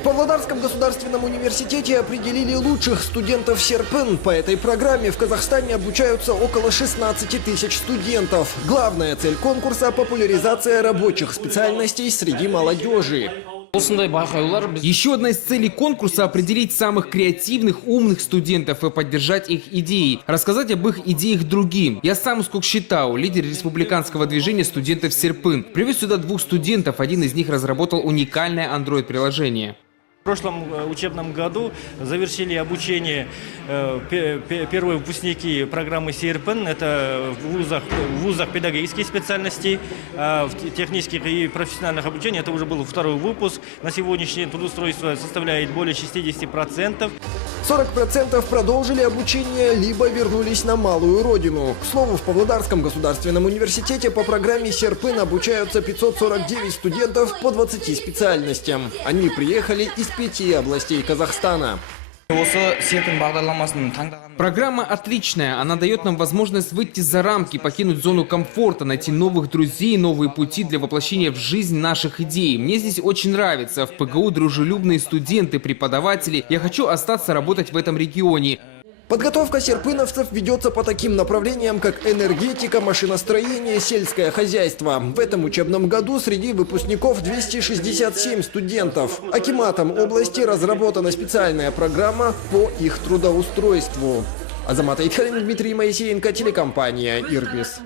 В Павлодарском государственном университете определили лучших студентов Серпін. По этой программе в Казахстане обучаются около 16 тысяч студентов. Главная цель конкурса – популяризация рабочих специальностей среди молодежи. Еще одна из целей конкурса – определить самых креативных, умных студентов и поддержать их идеи, рассказать об их идеях другим. Я сам Скукшитау, лидер республиканского движения студентов Серпін. Привез сюда 2 студентов, один из них разработал уникальное Android-приложение. В прошлом учебном году завершили обучение первые выпускники программы Серпін. Это в вузах педагогических специальностей, в технических и профессиональных обучениях. Это уже был 2-й выпуск. На сегодняшний день трудоустройство составляет более 60%. 40% продолжили обучение, либо вернулись на малую родину. К слову, в Павлодарском государственном университете по программе Серпін обучаются 549 студентов по 20 специальностям. Они приехали из 5 областей Казахстана. Программа отличная. Она дает нам возможность выйти за рамки, покинуть зону комфорта, найти новых друзей, новые пути для воплощения в жизнь наших идей. Мне здесь очень нравится. В ПГУ дружелюбные студенты, преподаватели. Я хочу остаться работать в этом регионе. Подготовка серпыновцев ведется по таким направлениям, как энергетика, машиностроение, сельское хозяйство. В этом учебном году среди выпускников 267 студентов. Акиматом области разработана специальная программа по их трудоустройству. Азамат Айтхалин, Дмитрий Моисеенко, телекомпания «Ирбис».